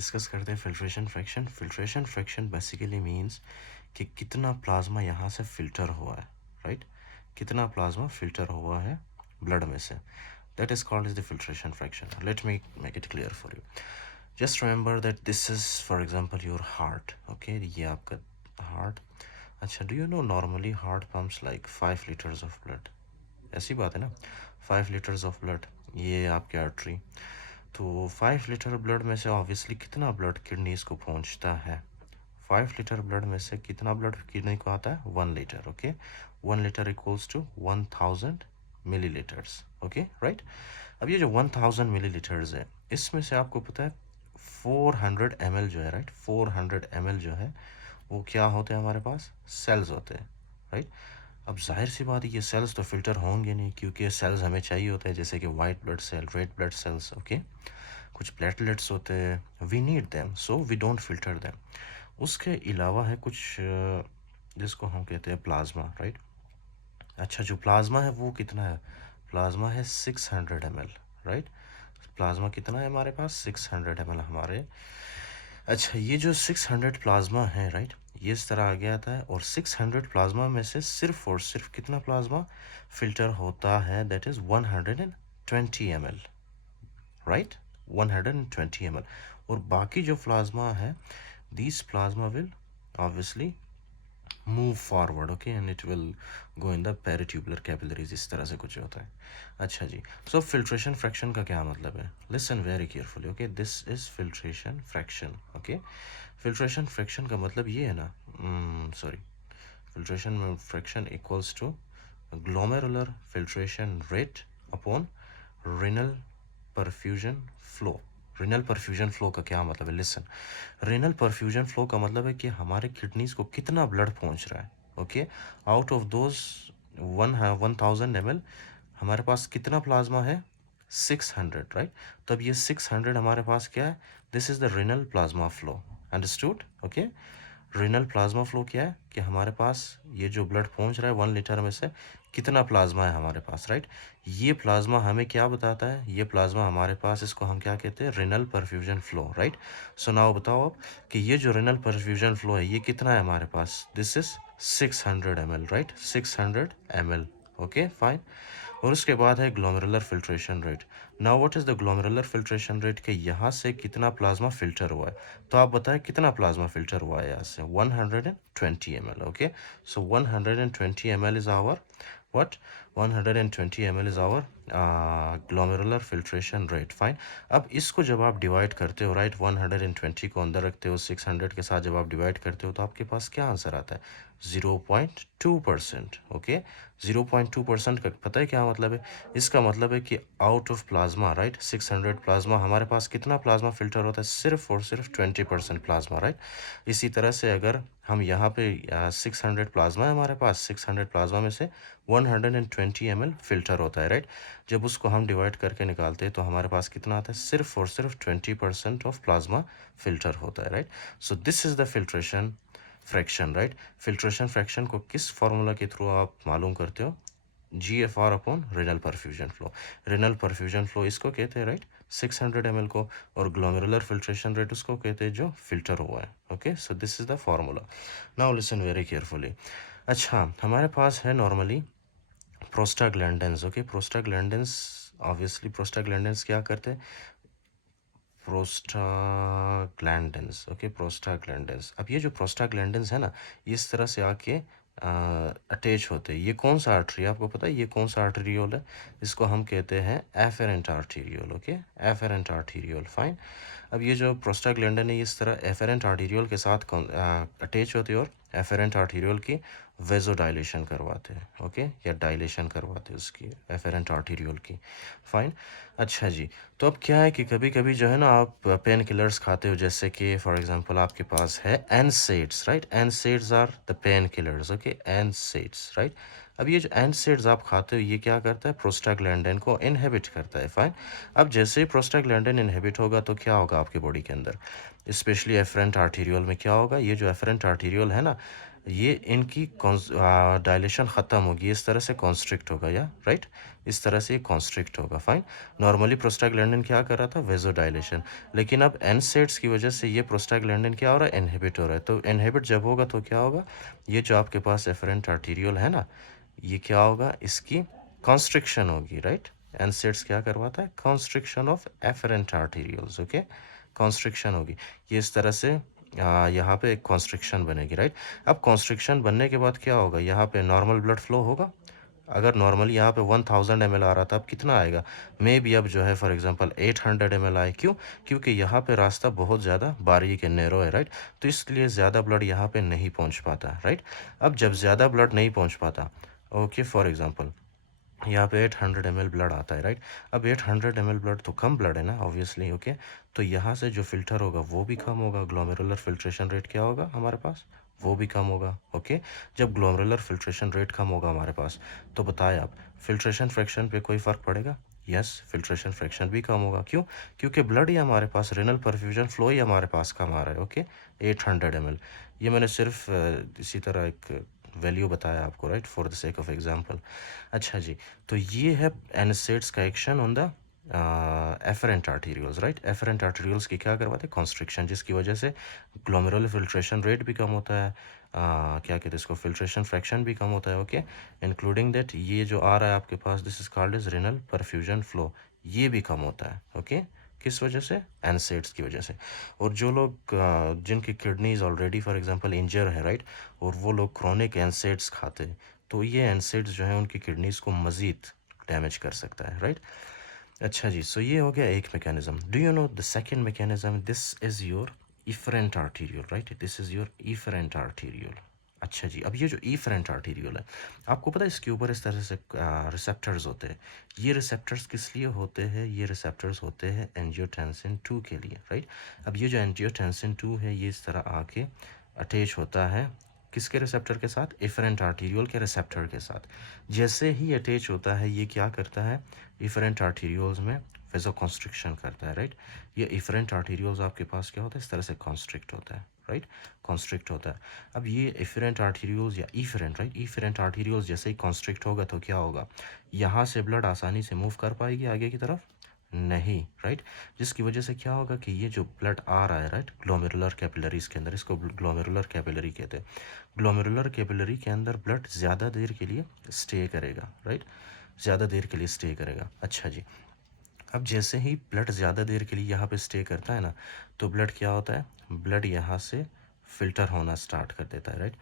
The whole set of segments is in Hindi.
डिस्कस करते हैं filtration fraction. Filtration fraction basically means कि कितना प्लाज्मा यहाँ से फ़िल्टर हुआ है, राइट? कितना प्लाज्मा फ़िल्टर हुआ है ब्लड में से, that is called is the filtration fraction. Let me make it clear for you. Just remember that this is for example your heart, okay? ये आपका हार्ट। अच्छा, do you know normally heart pumps like 5 litres of blood? ऐसी बात है ना, 5 लीटर्स ऑफ ब्लड, ये आपकी आर्टरी। तो 5 लीटर ब्लड में से ऑब्वियसली कितना ब्लड किडनीज को पहुंचता है? 5 लीटर ब्लड में से कितना ब्लड किडनी को आता है? 1 litre, okay? 1 litre equals to 1000 millilitres, okay, right? अब ये जो 1000 मिलीलीटर्स है, इसमें से आपको पता है 400 ml जो है, राइट, 400 ml जो है वो क्या होते हैं हमारे पास? सेल्स होते हैं, राइट? अब जाहिर सी बात है ये सेल्स तो फिल्टर होंगे नहीं, क्योंकि सेल्स हमें चाहिए होते हैं, जैसे कि white blood cell, red blood cells, okay? कुछ प्लेटलेट्स होते हैं, we need them, so we don't filter them. उसके अलावा है कुछ जिसको हम कहते हैं प्लाज्मा, राइट? अच्छा, जो प्लाज्मा है वो कितना है? प्लाज्मा है 600 ml, राइट? प्लाज्मा कितना है हमारे पास? 600 ml हमारे। अच्छा, ये जो 600 प्लाज्मा है, राइट, ये इस तरह आ गया था, और 600 प्लाज्मा में से सिर्फ और सिर्फ कितना प्लाज्मा फिल्टर होता है? That is 120 ml, right? 120 ml। और बाकी जो प्लाज्मा है, this plasma will obviously move forward, okay, and it will go in the peritubular capillaries, इस तरह से कुछ होता है। अच्छा जी, सो फिल्ट्रेशन फ्रैक्शन का क्या मतलब है? Listen very carefully, okay? This is filtration fraction, okay? Filtration fraction का मतलब ये है ना, sorry, filtration fraction equals to glomerular filtration rate upon renal perfusion flow। renal perfusion flow का क्या मतलब है? लिसन, renal perfusion flow का मतलब है कि हमारे किडनीज को कितना ब्लड पहुंच रहा है, okay? Out of those 1000 ml हमारे पास कितना प्लाज्मा है? 600, राइट? तो अब ये 600 हमारे पास क्या है? This is the renal plasma flow, understood, okay? Renal plasma flow क्या है कि हमारे पास ये जो ब्लड पहुंच रहा है 1 लीटर में से कितना प्लाज्मा है हमारे पास, राइट? ये प्लाज्मा हमें क्या बताता है? ये प्लाज्मा हमारे पास, इसको हम क्या कहते हैं? Renal perfusion flow, right? So now बताओ आप कि ये जो रीनल परफ्यूजन फ्लो है ये कितना है हमारे पास? This is 600 ml, right? 600 ml, okay, fine. और उसके बाद है glomerular filtration rate. Now what is the glomerular filtration rate के यहाँ से कितना प्लाज्मा फिल्टर हुआ है? तो आप बताएं कितना प्लाज्मा फिल्टर हुआ है यहाँ से? 120 ml, okay? So 120 ml is our what? 120 ml is our glomerular filtration rate, fine। अब इसको जब आप डिवाइड करते हो, राइट, 120 को अंदर रखते हो, 600 के साथ जब आप डिवाइड करते हो, तो आपके पास क्या आंसर आता है? 0.2%, ओके? 0.2% का पता है क्या मतलब है? इसका मतलब है कि out of plasma, right, 600 plasma, हमारे पास कितना प्लाज्मा फिल्टर होता है? सिर्फ और सिर्फ 20% प्लाज्मा, राइट? इसी तरह से अगर हम यहाँ पे 600 प्लाज्मा है हमारे पास, 600 प्लाज्मा में से 120 ml फिल्टर होता है, राइट? जब उसको हम डिवाइड करके निकालते हैं तो हमारे पास कितना आता है? सिर्फ और सिर्फ 20% ऑफ प्लाज्मा फिल्टर होता है, right? So this is the filtration fraction, right? Filtration fraction को किस फॉर्मूला के थ्रू आप मालूम करते हो? GFR upon renal perfusion flow. Renal perfusion flow इसको कहते हैं, राइट, 600 ml को, और ग्लोमेरुलर फिल्ट्रेशन रेट उसको कहते हैं जो फिल्टर हुआ है, okay? So this is the formula. Now listen very carefully. अच्छा, हमारे पास है normally prostaglandins, okay? Prostaglandins, obviously prostaglandins क्या करते हैं? Prostaglandins, okay? प्रोस्टाग्लैंडिन्स, अब ये जो प्रोस्टाग्लैंडिन्स है ना, इस तरह से आके अटैच होते हैं। ये कौन सा आर्टरी है आपको पता है? ये कौन सा आर्टरियोल है? इसको हम कहते हैं efferent arteriole, okay? Efferent arteriole, fine. अब ये जो प्रोस्टाग्लैंडिन है इस तरह एफेरेंट आर्टीरियोल के साथ अटैच होते हैं, और एफेरेंट आर्टीरियोल की वेजोडाइलेशन करवाते हैं, ओके? या डायलेशन करवाते हैं उसकी, एफेरेंट आर्टीरियोल की, फाइन। अच्छा जी, तो अब क्या है कि कभी कभी जो है ना आप पेन किलर्स खाते हो, जैसे कि फॉर एग्जांपल आपके पास है NSAIDs, right? NSAIDs are the painkillers, okay? NSAIDs, right? अब ये जो एनसेड्स आप खाते हो ये क्या करता है? प्रोस्टाग्लैंडिन को इनहिबिट करता है, फाइन। अब जैसे ही प्रोस्टाग्लैंडिन इनहिबिट होगा तो क्या होगा आपके बॉडी के अंदर? स्पेशली एफरेंट आर्टीरियोल में क्या होगा? ये जो एफरेंट आर्टीरियोल है ना, ये इनकी डायलेशन ख़त्म होगी, इस तरह से कॉन्स्ट्रिक्ट होगा, या राइट, इस तरह से ये कॉन्स्ट्रिक्ट होगा। फाइन। नॉर्मली प्रोस्टाग्लैंडिन क्या कर रहा था, वेजो डायलेशन, लेकिन अब एनसेड्स की वजह से ये प्रोस्टाग्लैंडिन क्या हो रहा है, इनहिबिट हो रहा है। तो इनहिबिट जब होगा तो क्या होगा, ये जो आपके पास एफरेंट आर्टीरियल है ना, ये क्या होगा, इसकी कॉन्स्ट्रिक्शन होगी, राइट। एनसेड्स क्या करवाता है, constriction of afferent arterioles, okay, constriction होगी। ये इस तरह से यहाँ पे एक कॉन्स्ट्रिक्शन बनेगी, राइट। अब कॉन्स्ट्रिक्शन बनने के बाद क्या होगा, यहाँ पे नॉर्मल ब्लड फ्लो होगा। अगर नॉर्मली यहाँ पे 1000 ml आ रहा था, अब कितना आएगा, मे बी अब जो है फॉर एग्जांपल 800 ml आए। क्यों, क्योंकि यहाँ पे रास्ता बहुत ज़्यादा बारीक है, नैरो है, राइट। तो इसलिए ज़्यादा ब्लड यहाँ पे नहीं पहुँच पाता, राइट। अब जब ज़्यादा ब्लड नहीं पहुँच पाता, ओके, फॉर एग्जांपल यहाँ पे 800 ml ब्लड आता है, राइट। अब 800 ml ब्लड तो कम ब्लड है ना, ऑब्वियसली, ओके। तो यहाँ से जो फिल्टर होगा वो भी कम होगा, ग्लोमेरुलर फिल्ट्रेशन रेट क्या होगा हमारे पास, वो भी कम होगा, ओके। जब ग्लोमेरुलर फिल्ट्रेशन रेट कम होगा हमारे पास, तो बताए आप फिल्ट्रेशन फ्रैक्शन पे कोई फ़र्क पड़ेगा, यस, फिल्ट्रेशन फ्रैक्शन भी कम होगा। क्यों, क्योंकि ब्लड ही हमारे पास, रेनल परफ्यूजन फ्लो ही हमारे पास कम आ रहा है, ओके। 800 ml, ये मैंने सिर्फ इसी तरह एक वैल्यू बताया आपको, right, for the sake of example. अच्छा जी, तो ये है एनसेड्स का action on the afferent arterioles, right. Afferent arterioles की क्या करवाते हैं, कॉन्स्ट्रिक्शन, जिसकी वजह से ग्लोमेरुलर फिल्ट्रेशन रेट भी कम होता है, क्या कहते हैं इसको, फिल्ट्रेशन फ्रैक्शन भी कम होता है, ओके। इंक्लूडिंग दैट ये जो आ रहा है आपके पास, this is called as renal perfusion flow, ये भी कम होता है, ओके। किस वजह से, एनसेड्स की वजह से। और जो लोग जिनकी किडनीज ऑलरेडी फॉर एग्जांपल इंजर है, राइट, और वो लोग क्रॉनिक एनसेड्स खाते हैं, तो ये एनसेड्स जो है उनकी किडनीज़ को मज़ीद डैमेज कर सकता है, राइट। अच्छा जी, सो ये हो गया एक mechanism. Do you know the second mechanism, this is your efferent arterial, right, this is your efferent arterial. अच्छा जी, अब ये जो इफरेंट आर्टीरियल है, आपको पता है इसके ऊपर इस तरह से रिसेप्टर्स होते हैं। ये रिसेप्टर्स किस लिए होते हैं, ये रिसेप्टर्स होते हैं एंजियोटेंसिन 2 के लिए, राइट। अब ये जो एंजियोटेंसिन 2 है, ये इस तरह आके अटैच होता है किसके रिसेप्टर के साथ, इफरेंट आर्टीरियल के रिसेप्टर के साथ। जैसे ही अटैच होता है, ये क्या करता है, इफरेंट आर्टीरियल्स में वेजो कॉन्स्ट्रिक्शन करता है, राइट। ये इफरेंट आर्टीरियल्स आपके पास क्या होता है, इस तरह से कॉन्स्ट्रिक्ट होता है, राइट, कॉन्स्ट्रिक्ट होता है। अब ये इफरेंट आर्टीरियल्स या इफरेंट, राइट, इफरेंट आर्टीरियल्स जैसे ही कॉन्स्ट्रिक्ट होगा तो क्या होगा, यहाँ से ब्लड आसानी से मूव कर पाएगी आगे की तरफ, नहीं, राइट। जिसकी वजह से क्या होगा कि ये जो ब्लड आ रहा है, राइट, ग्लोमेरुलर कैपिलरीज के अंदर, इसको ग्लोमेरुलर कैपिलरी कहते हैं। ग्लोमेरुलर कैपिलरी के अंदर ब्लड ज़्यादा देर के लिए स्टे करेगा, राइट, ज़्यादा देर के लिए स्टे करेगा। अच्छा जी, अब जैसे ही ब्लड ज़्यादा देर के लिए यहाँ पे स्टे करता है ना, तो ब्लड क्या होता है, ब्लड यहाँ से फिल्टर होना स्टार्ट कर देता है, राइट।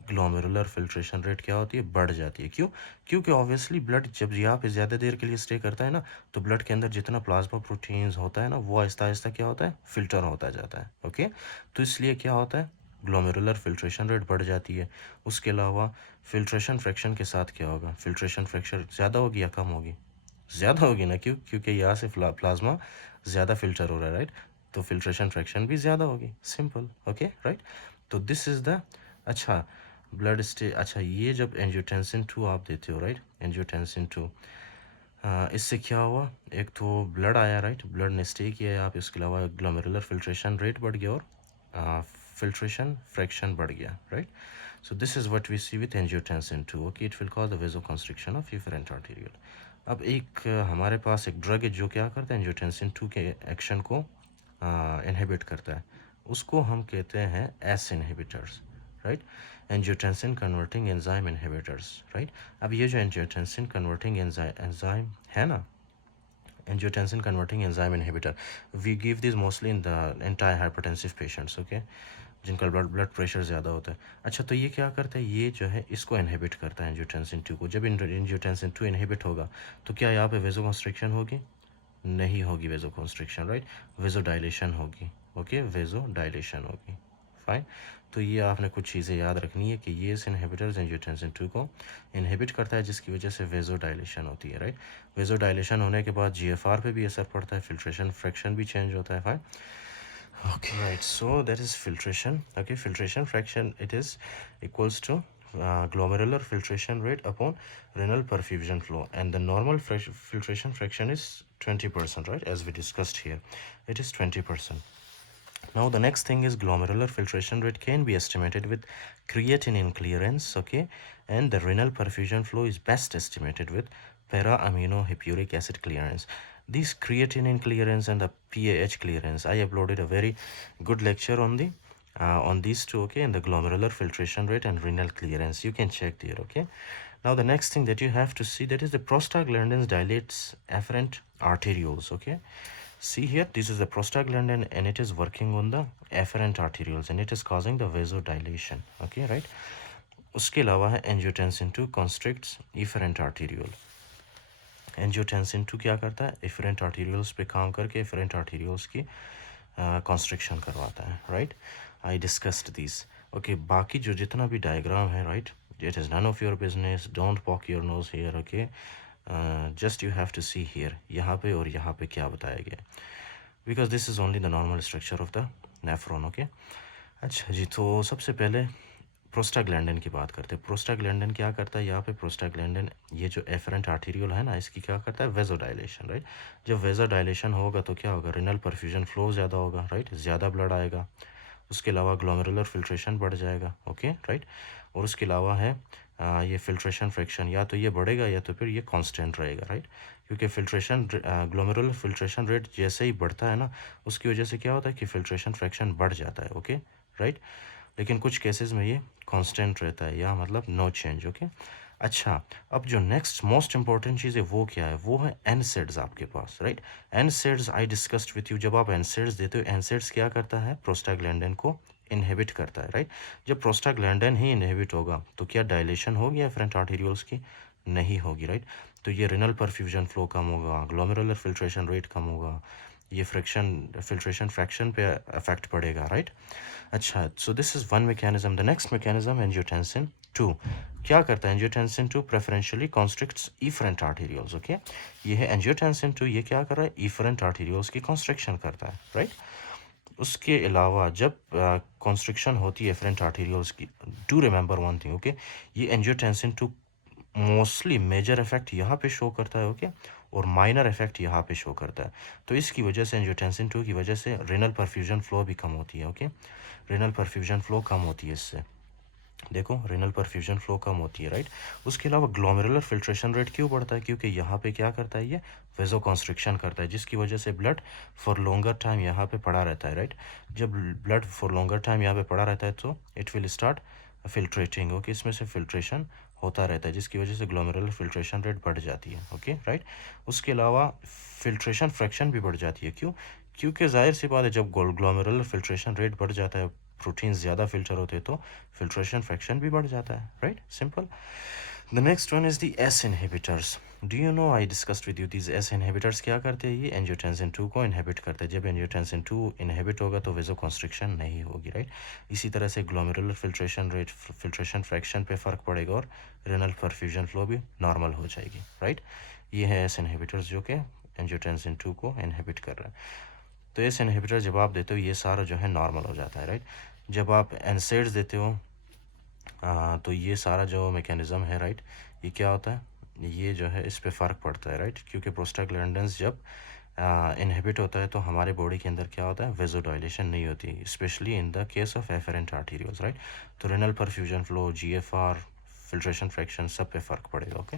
ग्लोमेरुलर फिल्ट्रेशन रेट क्या होती है, बढ़ जाती है। क्यों, क्योंकि ऑब्वियसली ब्लड जब यहाँ पे ज़्यादा देर के लिए स्टे करता है ना, तो ब्लड के अंदर जितना प्लाज्मा प्रोटीन्स होता है ना, वो आहिस्ता आहिस्ता क्या होता है, फिल्टर होता जाता है, ओके। तो इसलिए क्या होता है, ग्लोमेरुलर फिल्ट्रेशन रेट बढ़ जाती है। उसके अलावा फिल्ट्रेशन फ्रैक्शन के साथ क्या होगा, फिल्ट्रेशन फ्रैक्शन ज़्यादा होगी या कम होगी, ज़्यादा होगी ना। क्यों, क्योंकि यहाँ से प्लाज्मा ज़्यादा फिल्टर हो रहा है, राइट। तो फिल्ट्रेशन फ्रैक्शन भी ज़्यादा होगी, सिंपल, ओके, राइट। तो दिस इज़ द, अच्छा, ब्लड स्टे, अच्छा, ये जब एंजियोटेंसिन 2 आप देते हो, राइट, एंजियोटेंसिन 2, इससे क्या हुआ, एक तो ब्लड आया, राइट, ब्लड ने स्टे किया है आप, इसके अलावा ग्लोमेरुलर फिल्ट्रेशन रेट बढ़ गया और फिल्ट्रेशन फ्रैक्शन बढ़ गया, right. So this is what we see with angiotensin 2, okay, it will cause the vasoconstriction of efferent arterial. अब एक हमारे पास एक ड्रग है जो क्या करता है, एंजियोटेंसिन 2 के एक्शन को इनहिबिट करता है, उसको हम कहते हैं S inhibitors, right, angiotensin converting enzyme inhibitors, right. अब ये जो एंजियोटेंसिन कन्वर्टिंग एंजाइम है ना, angiotensin converting enzyme inhibitor, we give this mostly in the anti-hypertensive patients, okay, जिनका ब्लड प्रेशर ज़्यादा होता है। अच्छा, तो ये क्या करता है, ये जो है इसको इनहिबिट करता है एंजियोटेंसिन 2 को। जब एंजियोटेंसिन 2 इनहिबिट होगा तो क्या यहाँ पे वेसोकंस्ट्रिक्शन होगी, नहीं होगी वेसोकंस्ट्रिक्शन, राइट, वेसोडाइलेशन होगी, ओके, वेसोडाइलेशन होगी, फाइन। तो ये आपने कुछ चीज़ें याद रखनी है कि ये इस इनहिबिटर्स एंजियोटेंसिन 2 को इनहिबिट करता है, जिसकी वजह से वेसोडाइलेशन होती है, राइट। वेसोडाइलेशन होने के बाद जीएफआर पे भी असर पड़ता है, फिल्ट्रेशन फ्रैक्शन भी चेंज होता है, fine. Okay, right. So that is filtration. Okay, filtration fraction, it is equals to glomerular filtration rate upon renal perfusion flow, and the normal filtration fraction is 20%, right? As we discussed here, it is 20%. Now the next thing is glomerular filtration rate can be estimated with creatinine clearance, okay, and the renal perfusion flow is best estimated with para-aminohippuric acid clearance. These creatinine clearance and the PAH clearance, I uploaded a very good lecture on the on these two, okay, and the glomerular filtration rate and renal clearance. You can check there, okay. Now the next thing that you have to see, that is the prostaglandins dilates afferent arterioles, okay. See here, this is the prostaglandin and it is working on the afferent arterioles and it is causing the vasodilation, okay, right. उसके अलावा है angiotensin 2 constricts efferent arteriole. Angiotensin 2 क्या करता है, efferent arterioles पे काम करके efferent arterioles की constriction करवाता है, right. I discussed these, okay. बाकी जो जितना भी diagram है, right, it is none of your business, don't poke your nose here, okay. Just you have to see here, यहाँ पे और यहाँ पे क्या बताया गया, because this is only the normal structure of the nephron, okay. अच्छा जी, तो सबसे पहले प्रोस्टाग्लैंडिन की बात करते हैं. प्रोस्टाग्लैंडिन क्या करता है, यहाँ पे प्रोस्टाग्लैंडिन ये जो एफरेंट आर्टीरियल है ना, इसकी क्या करता है, वेजोडाइलेशन, राइट. जब वेजोडाइलेशन होगा तो क्या होगा, रिनल परफ्यूजन फ्लो ज़्यादा होगा, राइट, ज़्यादा ब्लड आएगा. उसके अलावा ग्लोमेरुलर फिल्ट्रेशन बढ़ जाएगा, ओके, राइट. और उसके अलावा है ये फिल्ट्रेशन फ्रैक्शन या तो ये बढ़ेगा या तो फिर ये कांस्टेंट रहेगा, राइट. क्योंकि फिल्ट्रेशन ग्लोमेरुलर फिल्ट्रेशन रेट जैसे ही बढ़ता है ना, उसकी वजह से क्या होता है कि फिल्ट्रेशन फ्रैक्शन बढ़ जाता है, ओके, राइट. लेकिन कुछ केसेस में ये कांस्टेंट रहता है, या मतलब नो चेंज, ओके. अच्छा, अब जो नेक्स्ट मोस्ट इंपॉर्टेंट चीज़ है वो क्या है, वो है एनसेड्स आपके पास, right. NSAIDs I discussed with you. जब आप एनसेड्स देते हो, एनसेड्स क्या करता है, प्रोस्टाग्लैंडिन को इनहिबिट करता है, राइट. जब प्रोस्टाग्लैंडिन ही इनहिबिट होगा तो क्या डायलेशन होगी एफरेंट आर्टेरियोल्स की, नहीं होगी, राइट. तो ये रिनल परफ्यूजन फ्लो कम होगा, ग्लोमेरुलर फिल्ट्रेशन रेट कम होगा, ये फिल्ट्रेशन फ्रैक्शन पे इफेक्ट पड़ेगा, राइट. अच्छा, so this is one mechanism. The next mechanism angiotensin 2 क्या करता है, angiotensin 2 preferentially constricts efferent arterioles, okay. ये है एंजियोटेंसिन 2, ये क्या कर रहा है, इफरेंट आर्टेरियोल्स की कॉन्स्ट्रिक्शन करता है, राइट. उसके अलावा जब कॉन्स्ट्रिक्शन होती है एफरेंट आर्टेरियोल्स की, do remember one thing, okay. ये एंजियोटेंसिन 2 मोस्टली मेजर इफेक्ट यहाँ पे शो करता है, ओके, और माइनर इफेक्ट यहाँ पे शो करता है. तो इसकी वजह से एंजियोटेंसिन 2 की वजह से रेनल परफ्यूजन फ्लो भी कम होती है, ओके. रेनल परफ्यूजन फ्लो कम होती है इससे, देखो, रेनल परफ्यूजन फ्लो कम होती है, राइट. उसके अलावा ग्लोमेरुलर फिल्ट्रेशन रेट क्यों बढ़ता है, क्योंकि यहाँ पे क्या करता है, ये वेजो कॉन्स्ट्रिक्शन करता है, जिसकी वजह से ब्लड फॉर लॉन्गर टाइम यहाँ पे पड़ा रहता है, राइट. जब ब्लड फॉर लॉन्गर टाइम यहाँ पे पड़ा रहता है तो इट विल स्टार्ट फिल्ट्रेटिंग, ओके. इसमें से फिल्ट्रेशन होता रहता है, जिसकी वजह से ग्लोमेरुलर फिल्ट्रेशन रेट बढ़ जाती है, ओके, राइट. उसके अलावा फिल्ट्रेशन फ्रैक्शन भी बढ़ जाती है, क्यों, क्योंकि जाहिर सी बात है, जब ग्लोमेरुलर फिल्ट्रेशन रेट बढ़ जाता है, प्रोटीन्स ज़्यादा फिल्टर होते हैं तो फिल्ट्रेशन फ्रैक्शन भी बढ़ जाता है, right, simple. The next one is the S inhibitors. Do you know, I discussed with you these S inhibitors क्या करते हैं, ये एंजियोटेंसिन 2 को इनहिबिट करते हैं. जब एंजियोटेंसिन 2 इनहिबिट होगा तो वेजो कॉन्स्ट्रिक्शन नहीं होगी, राइट. इसी तरह से glomerular filtration rate, filtration fraction पे फ़र्क पड़ेगा और रेनल परफ्यूजन फ्लो भी नॉर्मल हो जाएगी, राइट. ये है एस इनहिबिटर्स जो कि एंजियोटेंसिन 2 को इनहिबिट कर रहे हैं. तो एस इनहिबिटर जब आप देते हो ये सारा जो है नॉर्मल हो जाता है, राइट. जब आप एनसेड्स देते हो तो ये सारा जो मैकेनिज़्म है, राइट, ये क्या होता है, ये जो है इस पे फ़र्क पड़ता है, राइट. क्योंकि प्रोस्टाग्लैंडिन्स जब इनहिबिट होता है तो हमारे बॉडी के अंदर क्या होता है, वेजोडाइलेशन नहीं होती, specially in the case of afferent arterioles, right. तो renal perfusion flow, GFR, filtration fraction, सब पे फ़र्क पड़ेगा, ओके.